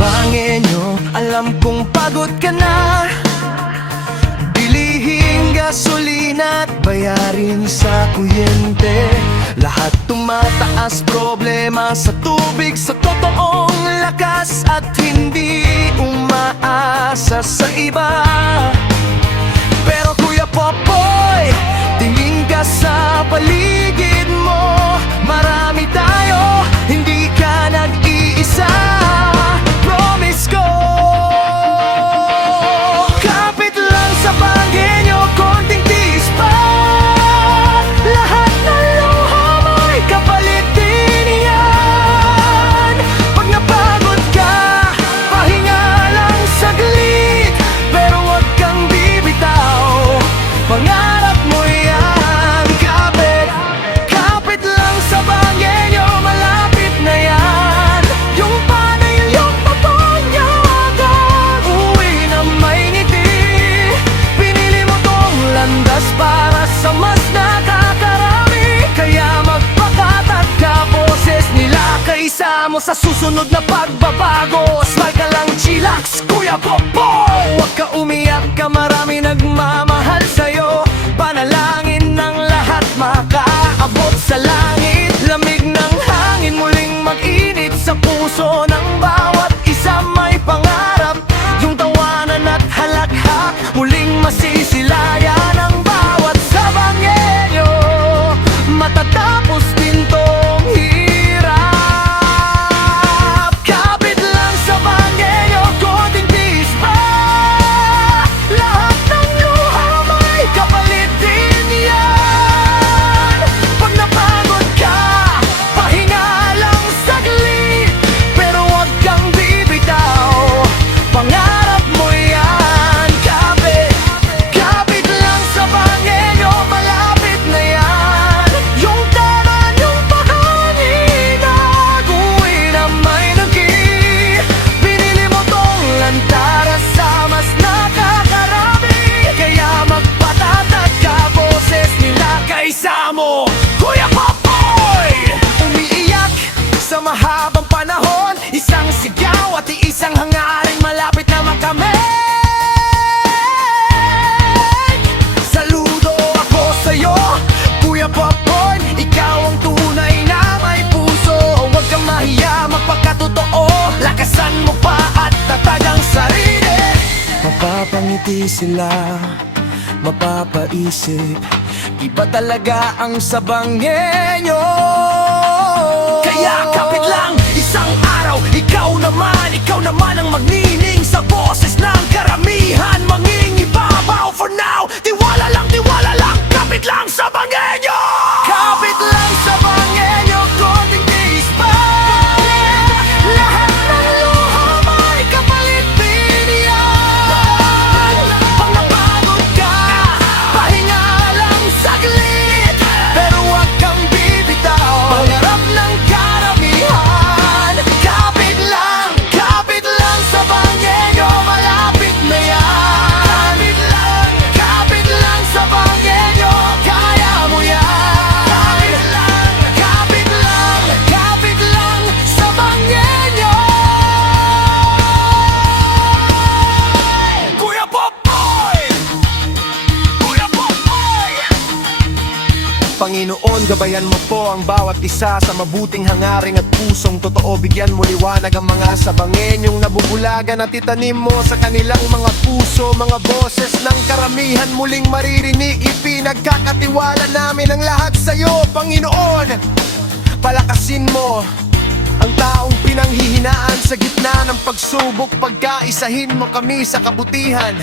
Bangenyo, alam kong pagod ka na. Bilihin gasolina at bayarin sa kuryente. Lahat tumataas, problema sa tubig, sa totoong lakas at hindi umaasa sa iba. Pero Kuya Popoy, tingin ka sa paligid mo. Marami tayo, hindi ka nag-iisa. Promise ko, kapit lang sa Bangenyo, konting tiis pa. Lahat ng luha mo'y kapalit din yan. Pag napagod ka, pahinga lang saglit. Pero huwag kang bibitaw, pangarap mo yan. Kapit lang sa Bangenyo, malapit na yan. Yung panay, yung papanyagan, uwi na may ngiti. Pinili mo tong landas para sa mas nakakarami. Kaya magpakatat ka, boses nila kaysa mo sa susunod na pagbabago. Smile ka lang, chillax, Kuya Popoy. Huwag ka umiyak ka, marami nagmamahal sa'yo. Panalangin ng lahat makaabot sa langit. Lamig ng hangin muling mag-init sa puso ng bawat isa may pangarap. Yung tawanan at halakhak muling masisilayan ang bawat sa Bangenyo. Matatapos din tong hirap. Kapit lang sa Bangenyo, konting tiis pa. Lahat ng luha may kapalit din yan. Pag napagod ka, pahinga lang saglit. Pero huwag kang bibitaw, pangarap mo yan. Kapit lang sa Bangenyo, malapit na yan. Yung taran, yung pakaninag, uwi na may nagi. Pinili mo tong lantaras sa mas nakakarami. Kaya magpatatat ka, boses nila kaysa mo. Kuya Popoy! Umiiyak sa mahabang panahon, isang sigaw at iisang hangarin malapit na makamit. Saludo ako sa'yo, Kuya Popoy. Ikaw ang tunay na may puso. Huwag kang mahiya, magpakatotoo. Lakasan mo pa at tatag ang sarili. Mapapangiti sila, mapapaisip, iba talaga ang sa Bangenyo. Kaya kapit lang, isang araw, ikaw naman ang magnining sa boses ng karamihan. Mangingibabaw for now, tiwala lang, kapit lang sa Bangenyo. Kapit lang sa Bangenyo, konting tiis pa. Lahat ng luha may kapalit din yan. Pag napagod ka, pahinga lang saglit. Pero huwag kang bibitaw, pangarap ng karamihan. Kapit lang sa Bangenyo, malapit na yan. Kapit lang sa Bangenyo, kaya mo yan. Kapit lang sa Bangenyo. Kuya Popoy! Kuya Popoy! Panginoon, gabayan mo po ang bawat isa sa mabuting hangaring at pusong totoo. Bigyan mo liwanag ang mga sa Bangenyong nabubulagan at itanim mo sa kanilang mga puso. Mga boses ng karamihan muling maririnig. Ipinagkakatiwala namin ang lahat sa'yo, Panginoon. Palakasin mo ang taong pinanghihinaan sa gitna ng pagsubok. Pagkaisahin mo kami sa kabutihan.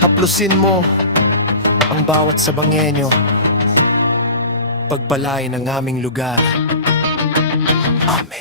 Haplusin mo ang bawat sa Bangenyo. Pagpalain ang aming lugar. Amen.